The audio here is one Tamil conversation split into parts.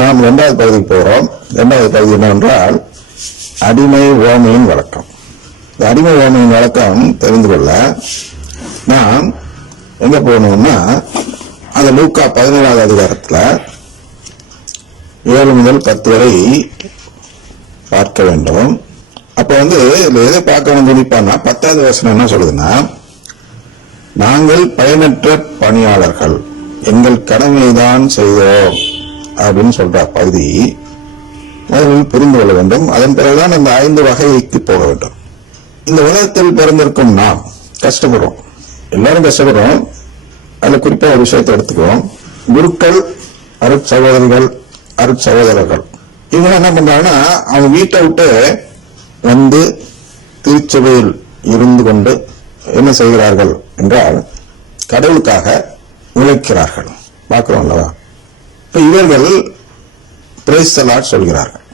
நாம் இரண்டாவது பகுதிக்கு போகிறோம் இரண்டாவது பகுதி என்னவென்றால் அடிமை ஓமையின் வழக்கம். இந்த அடிமை ஓமையின் வழக்கம் தெரிந்து கொள்ள நாம் எங்க போகணும்னா அந்த லூக்கா பதினேழாவது அதிகாரத்தில் ஏழு முதல் பத்து வரை பார்க்க வேண்டும். அப்போ வந்து இதில் எதை பார்க்கணும் சொல்லிப்பான்னா பத்தாவது வசனம் என்ன சொல்லுதுன்னா நாங்கள் பயனற்ற பணியாளர்கள் எங்கள் கடமைதான் செய்தோம். அப்படின்னு சொல்ற பகுதி முதலில் புரிந்து கொள்ள வேண்டும். அதன் பிறகுதான் இந்த ஐந்து வகைக்கு போக வேண்டும். இந்த உலகத்தில் பிறந்திருக்கும் நாம் கஷ்டப்படுறோம். எல்லாரும் கஷ்டப்படுறோம். அதுல குறிப்பா ஒரு விஷயத்தை எடுத்துக்குவோம். குருக்கள் அருட் சகோதரிகள் அருட் சகோதரர்கள். இவங்க என்ன பண்றாங்கன்னா அவங்க வீட்டை விட்டு வந்து திருச்சபையில் இருந்து கொண்டு என்ன செய்கிறார்கள் என்றால் கடவுளுக்காக உழைக்கிறார்கள். பார்க்கிறோம் அல்லவா இவர்கள் பிரேசலாட் சொல்கிறார்கள்.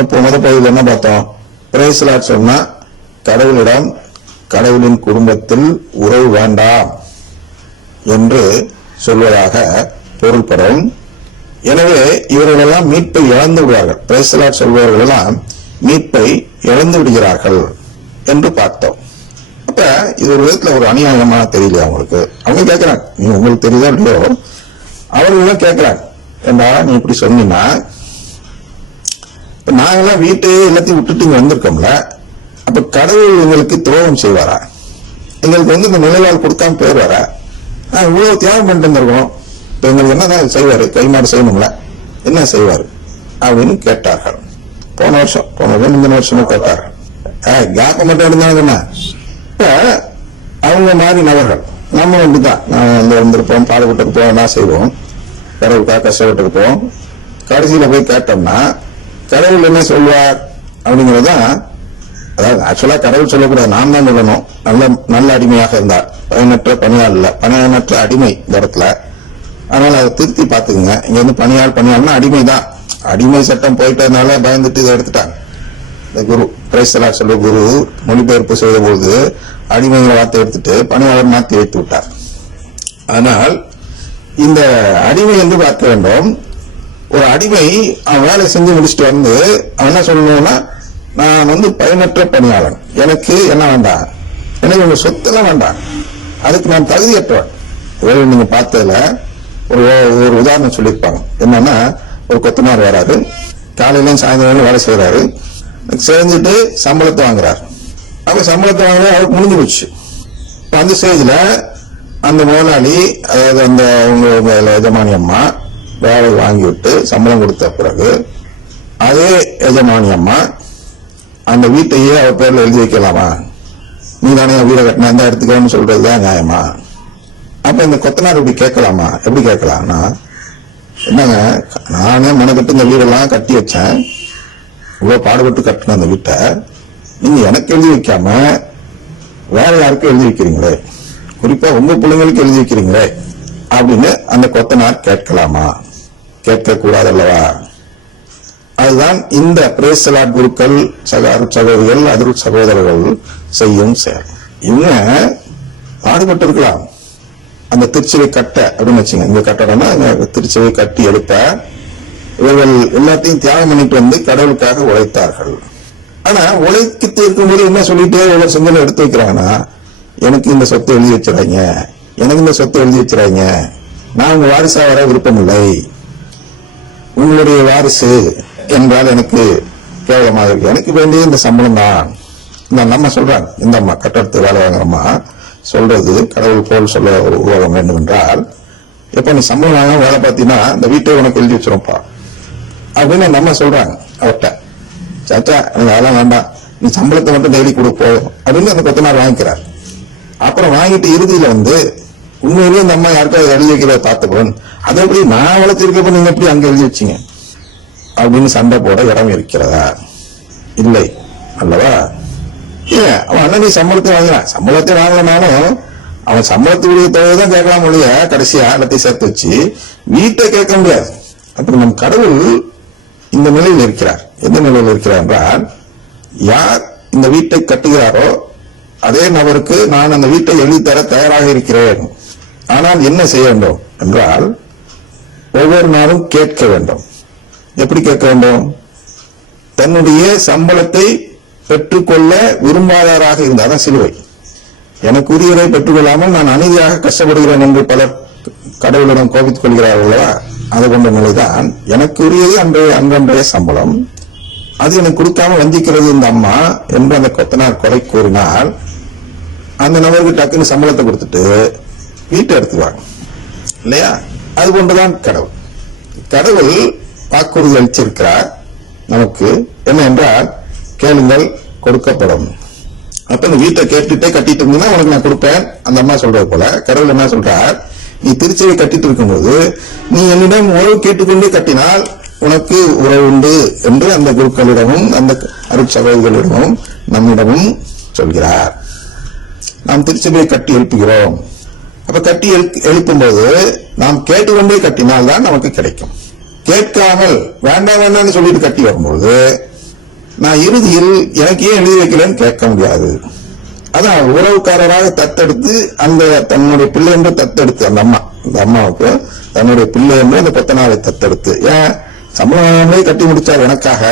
இப்போ முத பகுதியில் என்ன பார்த்தோம்? பிரேசலாட் சொன்னா கடவுளிடம் கடவுளின் குடும்பத்தில் உறவு வேண்டாம் என்று சொல்வதாக பொருள்படும். எனவே இவர்களெல்லாம் மீட்பை இழந்து விடுவார்கள். பிரேசலாட் சொல்பவர்கள் எல்லாம் மீட்பை இழந்து விடுகிறார்கள் என்று பார்த்தோம். அப்ப இது ஒரு விதத்துல ஒரு அநியாயமா தெரியல அவங்களுக்கு அவங்க கேட்கிறாங்க நீ உங்களுக்கு தெரியுதா இல்லையோ? அவர்களும் கேட்கிறாங்க. ஏண்டா நீ இப்படி சொன்னீங்கன்னா இப்ப நாங்கெல்லாம் வீட்டையே எல்லாத்தையும் விட்டுட்டு இங்க வந்திருக்கோம்ல அப்ப கடவுள் எங்களுக்கு துரோகம் செய்வாரா? எங்களுக்கு வந்து இந்த நிலைவாழ் கொடுக்காம போயிடுவாரா நான் இவ்வளவு தியாகம் பண்ணிட்டு வந்திருக்கோம். இப்ப எங்களுக்கு என்னதான் செய்வாரு? கைமாறு செய்யணும்ல. என்ன செய்வாரு? அப்படின்னு கேட்டார்கள். போன வருஷம் போன வருஷம் இந்த வருஷமும் கேட்டார்கள் கேப்ப மட்டும் இருந்தாங்க அவங்க மாறி நபர்கள் நம்ம அப்படிதான். நான் வந்து வந்திருப்போம் பாடுபட்டிருப்போம் என்ன செய்வோம்? கடவுளுக்காக கஷ்டப்பட்டு இருப்போம் கடைசியில போய் கேட்டோம்னா கடவுள் என்ன சொல்வார் அப்படிங்கறதுதான் அதாவது ஆக்சுவலா கடவுள் சொல்லக்கூடாது. நாம் தான் சொல்லணும். நல்ல நல்ல அடிமையாக இருந்தார். பயனற்ற பணியாள் இல்ல. பயனற்ற அடிமை இந்த இடத்துல. அதனால அதை திருத்தி பார்த்துக்குங்க. இங்க வந்து பணியாள் பணியாள்னா அடிமை தான் அடிமை சட்டம் போயிட்டதுனால பயந்துட்டு இதை எடுத்துட்டாங்க. இந்த குரு. பிரைசலா சொல்ல குரு மொழிபெயர்ப்பு செய்த பொழுது அடிமைங்கிற வார்த்தை எடுத்துட்டு பணியாளர் மாத்தி வைத்து விட்டார். ஆனால் இந்த அடிமை என்று பார்க்க வேண்டும். ஒரு அடிமை அவன் வேலை செஞ்சு முடிச்சுட்டு வந்து அவன் என்ன சொல்லணும்னா நான் வந்து பயனற்ற பணியாளன். எனக்கு என்ன வேண்டாம்? எனக்கு உங்க சொத்தெல்லாம் வேண்டாம். அதுக்கு நான் தகுதியற்றவன். ஒருவேளை நீங்க பார்த்ததுல ஒரு ஒரு உதாரணம் சொல்லியிருப்பாங்க. என்னன்னா ஒரு கொத்தனார் வராரு. காலையிலும் சாயந்தரம் வேலை செய்யறாரு செஞ்சுட்டு சம்பளத்தை வாங்குறாரு. அப்ப சம்பளத்தை வாங்கினா அவருக்கு முடிஞ்சு போச்சு. இப்போ அந்த ஸ்டேஜில் அந்த முதலாளி அதாவது அந்த உங்க எஜமானி அம்மா வேலை வாங்கி விட்டு சம்பளம் கொடுத்த பிறகு அதே எஜமானி அம்மா அந்த வீட்டையே அவர் பேரில் எழுதி வைக்கலாமா? நீ தானே என் வீடை கட்டின அந்த இடத்துக்கு சொல்றதுதான் நியாயமா? அப்போ இந்த கொத்தனார் இப்படி கேட்கலாமா? எப்படி கேட்கலாம்னா என்னங்க நானே மனக்கட்டு இந்த வீடெல்லாம் கட்டி வச்சேன். இவ்வளவு பாடுபட்டு கட்டின அந்த வீட்டை நீங்க எனக்கு எழுதி வைக்காம வேற யாருக்கும் எழுதி வைக்கிறீங்களே? குறிப்பா உங்க பிள்ளைங்களுக்கு எழுதி வைக்கிறீங்களே? அப்படின்னு அந்த கொத்தனார் கேட்கலாமா? கேட்க கூடாது அல்லவா அதுதான் இந்த பிரேசலாட் குருக்கள் சகாரு சகோதரிகள் அதிர் சகோதரர்கள் செய்யும் செயல். இவங்க பாடுபட்டு இருக்கலாம் அந்த திருச்சிவை கட்ட அப்படின்னு வச்சுங்க. இங்க கட்டடம்னா அங்க திருச்சிவை கட்டி எழுப்ப இவர்கள் எல்லாத்தையும் தியாகம் பண்ணிட்டு வந்து கடவுளுக்காக உழைத்தார்கள். ஆனா உழைக்கிட்டு இருக்கும்போது என்ன சொல்லிட்டே ஒவ்வொரு சிந்தனை எடுத்து வைக்கிறாங்கன்னா எனக்கு இந்த சொத்தை எழுதி வச்சிடாங்க எனக்கு இந்த சொத்தை எழுதி வச்சிடாங்க. நான் உங்க வாரிசா வர விருப்பம் இல்லை உங்களுடைய வாரிசு என்றால் எனக்கு கேவலமாக இருக்கு. எனக்கு வேண்டிய இந்த சம்பளம் தான். இந்த நம்ம சொல்றாங்க இந்த அம்மா கட்டடத்து வேலை வாங்குறம்மா சொல்றது கடவுள் போல் சொல்ல உருவாக வேண்டும் என்றால் எப்ப நீ சம்பளம் வாங்க வேலை பார்த்தீங்கன்னா இந்த வீட்டை உனக்கு எழுதி வச்சிருப்பா அப்படின்னு நம்ம சொல்றாங்க அவர்கிட்ட. சாச்சா எனக்கு அதெல்லாம் வேண்டாம். நீ சம்பளத்தை மட்டும் டெய்லி கொடு போதும் அப்படின்னு அந்த கொத்தனார் வாங்கிக்கிறார். அப்புறம் வாங்கிட்டு இறுதியில வந்து உண்மையிலேயே இந்த அம்மா யாருக்காவது எழுதி வைக்கிறத பார்த்துக்கணும். அதை எப்படி நான் வளர்த்திருக்கப்ப நீங்க எப்படி அங்க எழுதி வச்சீங்க? அப்படின்னு சண்டை போட இடம் இருக்கிறதா? இல்லை. அல்லவா? ஏன்? அவன் அண்ணன் சம்பளத்தை வாங்கினான் சம்பளத்தை வாங்கினாலும் அவன் சம்பளத்துக்குரிய தொகையை தான் கேட்கலாம் ஒழிய கடைசியா எல்லாத்தையும் சேர்த்து வச்சு வீட்டை கேட்க முடியாது. அப்ப நம் கடவுள் இந்த நிலையில் இருக்கிறார். எந்த நிலையில் இருக்கிறார் என்றால் யார் இந்த வீட்டை கட்டுகிறாரோ அதே நபருக்கு நான் அந்த வீட்டை எழுதித்தர தர தயாராக இருக்கிறேன். ஆனால் என்ன செய்ய வேண்டும் என்றால் ஒவ்வொரு நாளும் கேட்க வேண்டும். எப்படி கேட்க வேண்டும்? தன்னுடைய சம்பளத்தை பெற்றுக்கொள்ள விரும்பாதவராக இருந்தால் தான் சிலுவை. எனக்கு உரியதை பெற்றுக்கொள்ளாமல் நான் அநீதியாக கஷ்டப்படுகிறேன் என்று பலர் கடவுளிடம் கோபித்துக் கொள்கிறார்களா அது கொண்ட நிலைதான் எனக்கு உரியது அன்றைய அன்றன்றைய சம்பளம். அது எனக்கு கொடுக்காம வஞ்சிக்கிறது இந்த அம்மா என்று அந்த கொத்தனார் குறை கூறினால் அந்த நபருக்கு டக்குன்னு சம்பளத்தை கொடுத்துட்டு வீட்டை எடுத்துவாங்க இல்லையா? அது கொண்டுதான் கடவுள். கடவுள் வாக்குறுதி அளிச்சிருக்கிறார். நமக்கு என்ன என்றால் கேளுங்கள் கொடுக்கப்படும். அப்ப இந்த வீட்டை கேட்டுட்டே கட்டிட்டு இருந்தீங்கன்னா உனக்கு நான் கொடுப்பேன். அந்த அம்மா சொல்றது போல கடவுள் என்ன சொல்றார்? நீ திருச்சியை கட்டிட்டு இருக்கும்போது நீ என்னிடம் உறவு கேட்டுக்கொண்டே கட்டினால் உனக்கு உறவு உண்டு என்று அந்த குருக்களிடமும் அந்த அருட்சகோதரிகளிடமும் நம்மிடமும் சொல்கிறார். நாம் திருச்சபையை கட்டி எழுப்புகிறோம். அப்ப கட்டி எழு- எழுப்பும்போது நாம் கேட்டுக்கொண்டே கட்டினால் தான் நமக்கு கிடைக்கும். கேட்காமல் வேண்டாம் வேண்டாம்னு சொல்லிட்டு கட்டி வரும்போது நான் இறுதியில் எனக்கு ஏன் எழுதி வைக்கலன்னு கேட்க முடியாது. அதான் உறவுக்காரராக தத்தெடுத்து அந்த தன்னுடைய பிள்ளை என்று தத்தெடுத்து அந்த அம்மா அந்த அம்மாவுக்கு தன்னுடைய பிள்ளை என்று அந்த கொத்தனாரை தத்தெடுத்து. ஏன்? சம்பளமே கட்டி முடிச்சார் எனக்காக.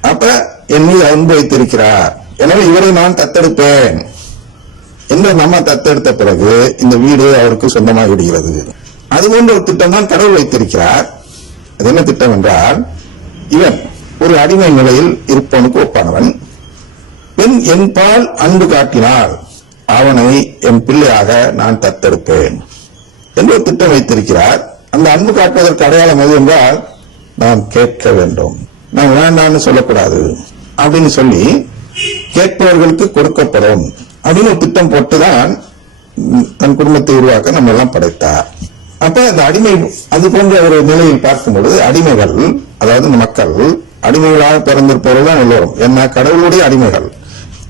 அப்ப என் மீது அன்பு வைத்திருக்கிறார். எனவே இவரை நான் தத்தெடுப்பேன். என்று நம்ம அம்மா தத்தெடுத்த பிறகு இந்த வீடு அவருக்கு சொந்தமாகி விடுகிறது. அது போன்ற ஒரு திட்டம் தான் கடவுள் வைத்திருக்கிறார். அது என்ன திட்டம் என்றால் இவன் ஒரு அடிமை நிலையில் இருப்பவனுக்கு ஒப்பானவன். என் என்பால் அன்பு காட்டினால் அவனை என் பிள்ளையாக நான் தத்தெடுப்பேன். என்று ஒரு திட்டம் வைத்திருக்கிறார். அந்த அன்பு காட்டுவதற்கு அடையாளம் எது என்றால் நாம் கேட்க வேண்டும். நான் வேண்டாம்னு சொல்லக்கூடாது. அப்படின்னு சொல்லி கேட்பவர்களுக்கு கொடுக்கப்படும். அப்படின்னு ஒரு திட்டம் போட்டுதான் தன் குடும்பத்தை உருவாக்க நம்ம எல்லாம் படைத்தார். அப்ப அந்த அடிமை அது போன்ற ஒரு நிலையில் பார்க்கும் பொழுது அடிமைகள் அதாவது மக்கள் அடிமைகளாக பிறந்திருப்பவர்கள் தான் எல்லோரும். என்ன கடவுளுடைய அடிமைகள்.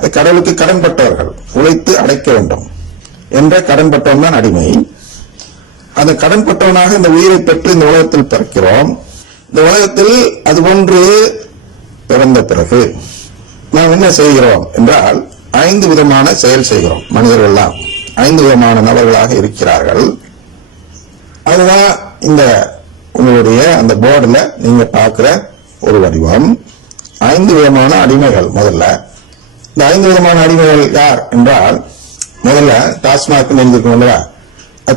கடவுளுக்கு கடன்பட்டவர்கள் உழைத்து அடைக்க வேண்டும். என்ற கடன்பட்டவன் தான் அடிமை. அந்த கடன்பட்டவனாக இந்த உயிரை பெற்று இந்த உலகத்தில் பிறக்கிறோம். இந்த உலகத்தில் அதுபோன்று பிறந்த பிறகு நாம் என்ன செய்கிறோம் என்றால் ஐந்து விதமான செயல் செய்கிறோம் மனிதர்கள் எல்லாம் ஐந்து விதமான நபர்களாக இருக்கிறார்கள். அதுதான் இந்த உங்களுடைய அந்த போர்டுல நீங்க பார்க்கிற ஒரு வடிவம். ஐந்து விதமான அடிமைகள் முதல்ல. இந்த ஐந்து விதமான அடிமைகள் யார் என்றால் முதல்ல டாஸ்மாக் எழுதிருக்கோம் இல்லையா?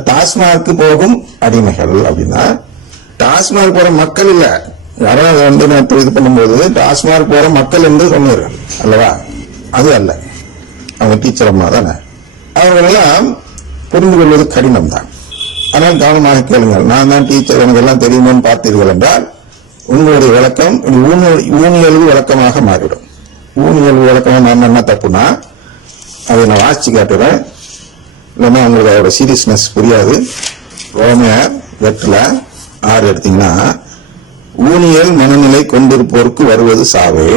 டாஸ்மாக் போகும் அடிமைகள் அப்படின்னா டாஸ்மாக் போற மக்கள் இல்ல. யாராவது வந்து நான் இது பண்ணும்போது டாஸ்மாக் போற மக்கள் என்று சொன்னார் அல்லவா? அது அல்ல. அவங்க டீச்சர் அம்மா தானே. அவர்களெல்லாம் புரிந்து கொள்வது கடினம் தான் ஆனால் கவனமாக கேளுங்கள். நான் தான் டீச்சர் எனக்கு எல்லாம் தெரியுமோன்னு பார்த்தீர்கள் என்றால் உங்களுடைய விளக்கம் இது ஊனியல்வு விளக்கமாக மாறிவிடும். ஊழியல் விளக்கம் நான் என்ன தப்புனா அதை நான் வாசிச்சு காட்டுறேன் இல்லைன்னா உங்களுக்கு அதோட சீரியஸ்னஸ் புரியாது. ரோமையர் வெட்டில் ஆறு எடுத்தீங்கன்னா ஊனியல் மனநிலை கொண்டிருப்போருக்கு வருவது சாவே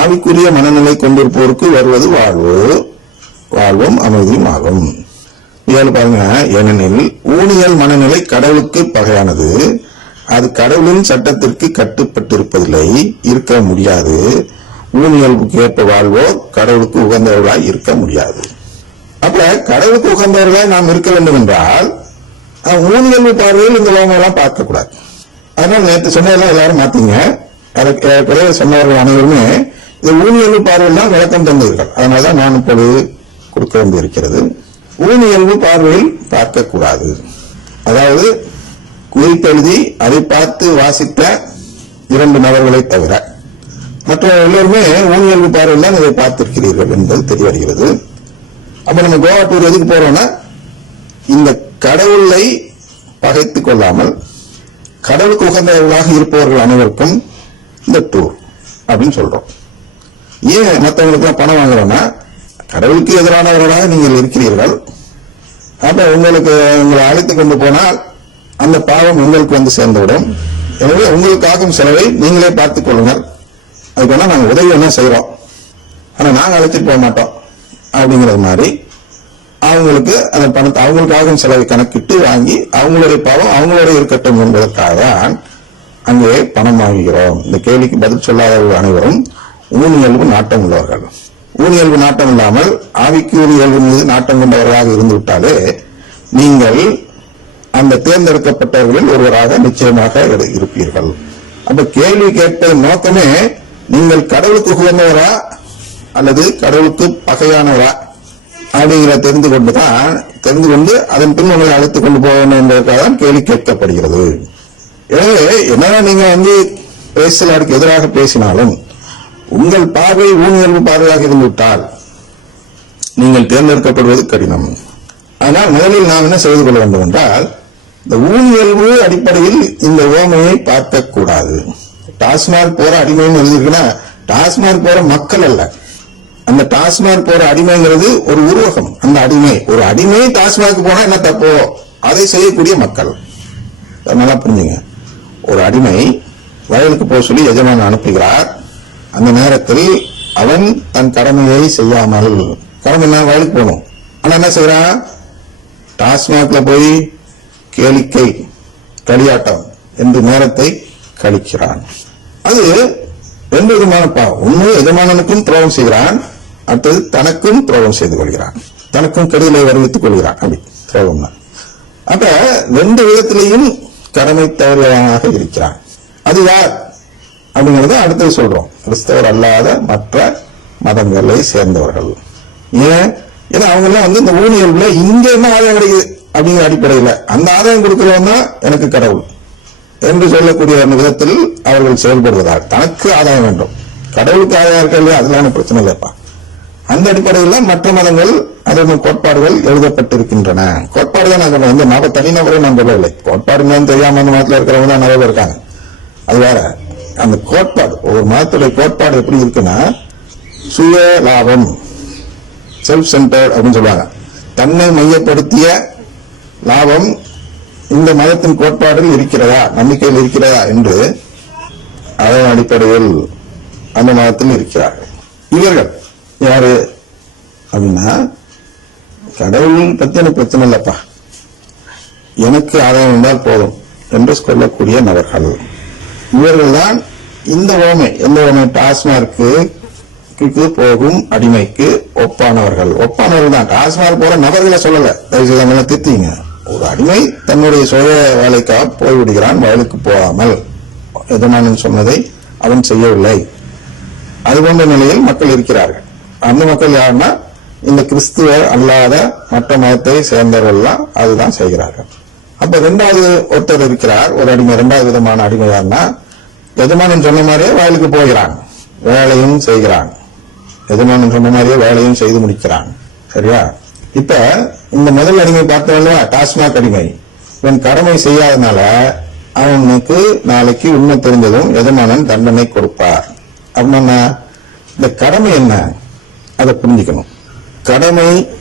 ஆவிக்குரிய மனநிலை கொண்டிருப்போருக்கு வருவது வாழ்வு வாழ்வும் அமைதியும் ஆகும். ஏழு பாருங்க ஏனெனில் ஊனியல் மனநிலை கடவுளுக்கு பகையானது அது கடவுளின் சட்டத்திற்கு கட்டுப்பட்டிருப்பதில்லை இருக்க முடியாது. ஊனியல்புக்கு ஏற்ப வாழ்வோ கடவுளுக்கு உகந்தவர்களாய் இருக்க முடியாது. அப்ப கடவுளுக்கு உகந்தவர்களாய் நாம் இருக்க வேண்டும் என்றால் ஊனியல்பு பார்வையில் இந்த உலகம் பார்க்கக்கூடாது. அதனால் அதனால நேற்று சொன்னதெல்லாம் எல்லாரும் மாத்தீங்க. அதற்கு சொன்னவர்கள் அனைவருமே இந்த ஊனியல்பு பார்வையில் தான் விளக்கம் தந்தீர்கள். அதனாலதான் நான் இப்பொழுது கொடுக்க வேண்டியிருக்கிறது. ஊனியல்பு பார்வையில் பார்க்கக்கூடாது. அதாவது குறிப்பெழுதி அதை பார்த்து வாசித்த இரண்டு நபர்களை தவிர மற்ற எல்லோருமே ஊனியல்பு பார்வையில் தான் இதை பார்த்திருக்கிறீர்கள் என்பது தெரிய வருகிறது அப்ப நம்ம கோவா டூர் எதுக்கு போறோம்னா இந்த கடவுளை பகைத்துக் கொள்ளாமல் கடவுளுக்கு உகந்தவர்களாக இருப்பவர்கள் அனைவருக்கும் இந்த டூர் அப்படின்னு சொல்றோம். ஏன் மற்றவங்களுக்கு பணம் வாங்குறோம்னா கடவுளுக்கு எதிரானவர்களாக நீங்கள் இருக்கிறீர்கள். அப்ப உங்களுக்கு உங்களை அழைத்து கொண்டு போனால் அந்த பாவம் உங்களுக்கு வந்து சேர்ந்துவிடும். எனவே உங்களுக்காகும் செலவை நீங்களே பார்த்துக் கொள்ளுங்கள். அதுக்கு வேணா நாங்கள் உதவி என்ன செய்கிறோம் ஆனால் நாங்கள் அழைச்சிட்டு போக மாட்டோம். அப்படிங்கிறது மாதிரி அவங்களுக்கு அந்த பணத்தை அவங்களுக்காகவும் செலவை கணக்கிட்டு வாங்கி அவங்களுடைய பாவம் அவங்களோட இருக்கட்டும் என்பதற்காக தான் அங்கே பணம் வாங்குகிறோம். இந்த கேள்விக்கு பதில் சொல்லாதவர்கள் அனைவரும் ஊனியல்பு நாட்டம் உள்ளவர்கள். ஊனியல்பு நாட்டம் இல்லாமல் ஆவிக்குரிய இயல்பு மீது நாட்டம் கொண்டவர்களாக இருந்து விட்டாலே நீங்கள் அந்த தேர்ந்தெடுக்கப்பட்டவர்களில் ஒருவராக நிச்சயமாக இருப்பீர்கள். அப்ப கேள்வி கேட்ட நோக்கமே நீங்கள் கடவுளுக்கு உகந்தவரா அல்லது கடவுளுக்கு பகையானவரா அப்படிங்கிற தெரிந்து கொண்டுதான் தெரிந்து கொண்டு அதன் பின் உங்களை அழைத்துக் கொண்டு போக வேண்டும் என்பதற்காக தான் கேள்வி கேட்கப்படுகிறது. எனவே என்னதான் நீங்க வந்து பேசலாருக்கு எதிராக பேசினாலும் உங்கள் பார்வை ஊனியல்பு பார்வையாக இருந்துவிட்டால் நீங்கள் தேர்ந்தெடுக்கப்படுவது கடினம். ஆனால் முதலில் நாம் என்ன செய்து கொள்ள வேண்டும் என்றால் இந்த ஊனியல்பு அடிப்படையில் இந்த ஓமையை பார்க்கக்கூடாது. டாஸ்மாக் போற அடிமைன்னு எழுதியிருக்குன்னா டாஸ்மாக் போற மக்கள் அல்ல. அந்த டாஸ்மாக் போற அடிமைங்கிறது ஒரு உருவகம். அந்த அடிமை ஒரு அடிமை டாஸ்மாக் போனா என்ன தப்போ? அதை செய்யக்கூடிய மக்கள். நல்லா புரிஞ்சுங்க. ஒரு அடிமை வயலுக்கு போக சொல்லி எஜமான் அனுப்புகிறார். அந்த நேரத்தில் அவன் தன் கடமையை செய்யாமல் கடமை என்ன வயலுக்கு போகணும். ஆனா என்ன செய்யறான் டாஸ்மாக்ல போய் கேளிக்கை களியாட்டம் என்று நேரத்தை கழிக்கிறான். அது ரெண்டு விதமான பாவம் ஒண்ணு எஜமானனுக்கும் துரோகம் செய்கிறான் அடுத்தது தனக்கும் துரோகம் செய்து கொள்கிறான். தனக்கும் கெடுதலை வருவித்துக் கொள்கிறான் அப்படி துரோகம்னா. அப்ப ரெண்டு விதத்திலையும் கடமை தவறியவனாக இருக்கிறான். அது யார்? அப்படிங்கறத அடுத்தது சொல்றோம். கிறிஸ்தவர் அல்லாத மற்ற மதங்களை சேர்ந்தவர்கள். ஏன்? ஏன்னா அவங்க எல்லாம் வந்து இந்த ஊழியர்ல இங்க என்ன ஆதாயம் கிடைக்குது? அப்படிங்கிற அடிப்படையில. அந்த ஆதாயம் கொடுக்கிறவன் தான் எனக்கு கடவுள். என்று சொல்லக்கூடிய அந்த விதத்தில் அவர்கள் செயல்படுவதால் தனக்கு ஆதாயம் வேண்டும். கடவுளுக்கு ஆதாயம் இருக்கா இல்லையா? அதெல்லாம் பிரச்சனை இல்லைப்பா. அந்த அடிப்படையில் மற்ற மதங்கள் அதன் கோட்பாடுகள் எழுதப்பட்டிருக்கின்றன. கோட்பாடு தான் நாங்கள் வந்து இந்த நப தனிநபரை நான் சொல்லவில்லை. கோட்பாடு தெரியாம அந்த மதத்தில் இருக்கிறவங்க தான் நிறைய பேர் இருக்காங்க. அது வேற. அந்த கோட்பாடு ஒரு மதத்துடைய கோட்பாடு எப்படி இருக்குன்னா சுய லாபம் செல்ஃப் சென்டர் அப்படின்னு சொல்லுவாங்க. தன்னை மையப்படுத்திய லாபம் இந்த மதத்தின் கோட்பாடில் இருக்கிறதா? நம்பிக்கையில் இருக்கிறதா? என்று அதன் அடிப்படையில் அந்த மதத்தில் இருக்கிறார்கள். இவர்கள் யாரு? அப்படின்னா கடவுள் பத்தி எனக்கு பிரச்சனை இல்லப்பா. எனக்கு ஆதாயம் இருந்தால் போதும் என்று சொல்லக்கூடிய நபர்கள். இவர்கள் தான் இந்த ஓமை எந்த ஓமை டாஸ்மார்க்கு போகும் அடிமைக்கு ஒப்பானவர்கள். ஒப்பானவர்கள் தான் டாஸ்மார்க் போற நபர்களை சொல்லல. தயவு செய்து திருத்திங்க ஒரு அடிமை தன்னுடைய சுய வேலைக்காக போய்விடுகிறான் வயலுக்கு போகாமல். எஜமானன் சொன்னதை அவன் செய்யவில்லை. அது போன்ற நிலையில் மக்கள் இருக்கிறார்கள். அந்த மக்கள் யாருன்னா இந்த கிறிஸ்துவ அல்லாத மற்ற மதத்தை சேர்ந்தவர்கள்லாம் அதுதான் செய்கிறார்கள். அப்ப ரெண்டாவது ஒருத்தர் இருக்கிறார் ஒரு அடிமை ரெண்டாவது விதமான அடிமை யாருன்னா எஜமானன் சொன்ன மாதிரியே வயலுக்கு போகிறான் வேலையும் செய்கிறான். எஜமானன் சொன்ன மாதிரியே வேலையும் செய்து முடிக்கிறான். சரியா? இப்ப இந்த முதல் அடிமை பார்த்தவங்க டாஸ்மாக் அடிமை. இவன் கடமை செய்யாதனால அவனுக்கு நாளைக்கு உண்மை தெரிஞ்சதும் எஜமானன் தண்டனை கொடுப்பார். அப்படின்னா இந்த கடமை என்ன? அதை புரிஞ்சுக்கணும். கடமை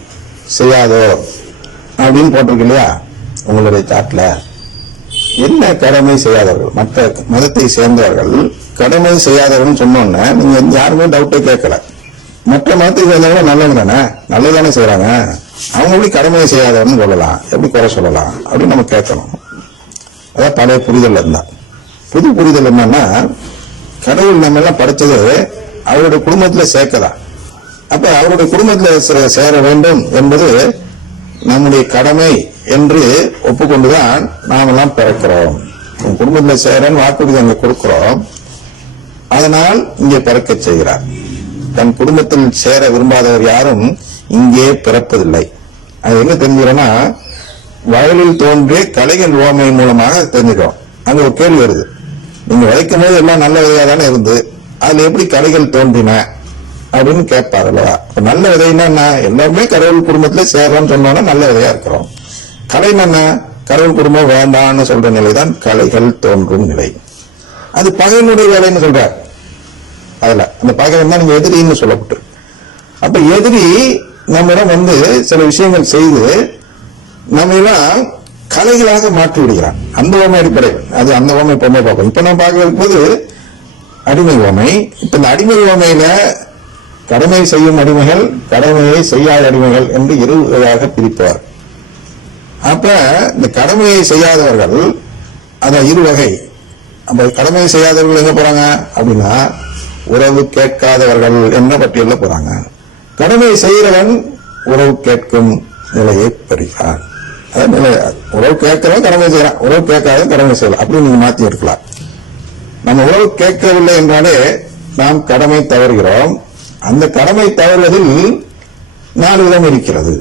செய்யாதோர் அப்படின்னு போட்டிருக்கு இல்லையா? உங்களுடைய சாட்ல என்ன கடமை செய்யாதவர்கள்? மற்ற மதத்தை சேர்ந்தவர்கள் கடமை செய்யாதவர்கள் சொன்னோன்னே நீங்க யாருமே டவுட்டே கேட்கல. மற்ற மதத்தை சேர்ந்தவங்க நல்லவங்க தானே? நல்லது தானே செய்யறாங்க அவங்க எப்படி கடமையை செய்யாதவன்னு சொல்லலாம். எப்படி குறை சொல்லலாம்? அப்படின்னு நம்ம கேட்கணும். அதான் பழைய புரிதல் இருந்தா. புது புரிதல் என்னன்னா கடவுள் நம்ம எல்லாம் படைச்சது அவருடைய குடும்பத்துல சேர்க்கதான் அப்ப அவருடைய குடும்பத்துல சேர வேண்டும் என்பது நம்முடைய கடமை என்று ஒப்புக்கொண்டுதான் நாமெல்லாம் பிறக்கிறோம். உன் குடும்பத்துல சேரன்னு வாக்குறுதி அங்க கொடுக்கிறோம். அதனால் இங்கே பிறக்க செய்கிறார். தன் குடும்பத்தில் சேர விரும்பாதவர் யாரும் இங்கே பிறப்பதில்லை. அது எங்க தெரிஞ்சுக்கிறோம்னா வயலில் தோன்றிய கலைகள் ஓமையின் மூலமாக தெரிஞ்சுக்கிறோம். அங்க ஒரு கேள்வி வருது. நீங்க விதைக்கும் போது எல்லாம் நல்ல விதையா தானே இருந்து அதுல எப்படி கலைகள் தோன்றின அப்படின்னு கேட்பார் அல்லவா? நல்ல விதைன்னா என்ன? எல்லாருமே கடவுள் குடும்பத்துல சேர்றோம்னு சொன்னோம்னா நல்ல விதையா இருக்கிறோம். கலைன்னா என்ன? கடவுள் குடும்பம் வேண்டாம்னு சொல்ற நிலைதான் கலைகள் தோன்றும் நிலை. அது பகையினுடைய வேலைன்னு சொல்றார். அதுல அந்த பகைவன் தான் நீங்க எதிரின்னு சொல்லப்பட்டு. அப்ப எதிரி நம்மிடம் வந்து சில விஷயங்கள் செய்து நம்ம கலைகளாக மாற்றி விடுகிறான். அந்த ஓமை அடிப்படை அது அந்த ஓமை பொம்மை பார்ப்போம் இப்ப நம்ம பார்க்க போது அடிமை ஓமை இப்ப இந்த அடிமை ஓமையில கடமை செய்யும் அடிமைகள் கடமையை செய்யாத அடிமைகள் என்று இரு வகையாக பிரிப்பார். அப்ப இந்த கடமையை செய்யாதவர்கள் அதான் இரு வகை அப்ப கடமையை செய்யாதவர்கள் எங்க போறாங்க? அப்படின்னா உறவு கேட்காதவர்கள் என்ன பட்டியல போறாங்க? கடமை செய்கிறவன் உறவு கேட்கும் நிலையை பெறுகிறான். அதான் நிலை உறவு கேட்கிறவன் கடமை செய்யறான் உறவு கேட்காத கடமை செய்யலாம் அப்படின்னு நீங்க மாத்தி எடுக்கலாம். நம்ம உறவு கேட்கவில்லை என்றாலே நாம் கடமை தவறுகிறோம். அந்த கடமை தவறுவதில் நாலு விதம் இருக்கிறது.